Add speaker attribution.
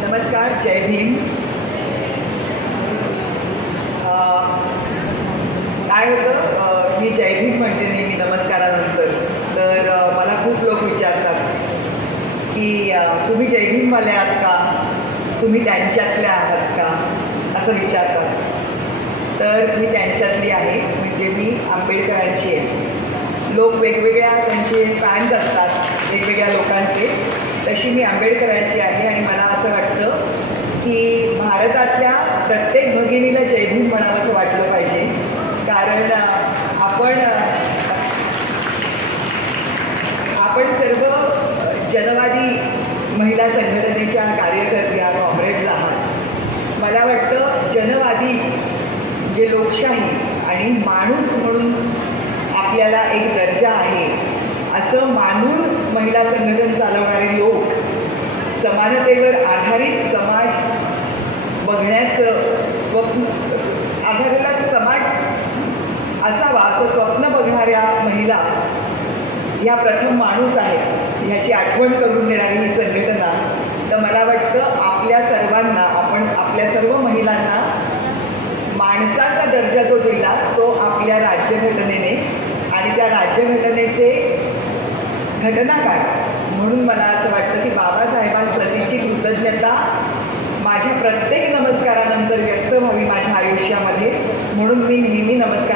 Speaker 1: नमस्कार जय भीम काय होतं मी जय भीम म्हणते नेहमी नमस्कारानंतर तर मला खूप लोक विचारतात की तुम्ही जय भीमवाले आहात का तुम्ही त्यांच्यातल्या आहात का असं विचारतात तर मी त्यांच्यातली आहे म्हणजे मी आंबेडकरांची आहे लोक वेगवेगळ्या त्यांचे फॅन्स असतात वेगवेगळ्या लोकांचे तशी मी आंबेडकरांची आहे आणि मला असं वाटतं की भारतातल्या प्रत्येक भगिनीला जयभूम म्हणावं असं वाटलं पाहिजे कारण आपण आपण सर्व जनवादी महिला संघटनेच्या कार्यकर्त्या कॉम्रेड्स आहात मला वाटतं जनवादी जे लोकशाही आणि माणूस म्हणून आपल्याला एक दर्जा आहे असं मानून महिला संघटन चालवणारे समानतेवर आधारित समाज बघण्याचं स्वप्न आधारलेला समाज असावा असं स्वप्न बघणाऱ्या महिला ह्या प्रथम माणूस आहेत ह्याची आठवण करून देणारी ही संघटना तर मला वाटतं आपल्या सर्वांना आपण आपल्या सर्व महिलांना माणसाचा दर्जा जो दिला तो आपल्या राज्यघटनेने आणि त्या राज्यघटनेचे घटना काय म्हणून मला असं वाटतं की बाबासाहेबांप्रतीची कृतज्ञता माझ्या प्रत्येक नमस्कारानंतर व्यक्त व्हावी माझ्या आयुष्यामध्ये म्हणून मी नेहमी नमस्कार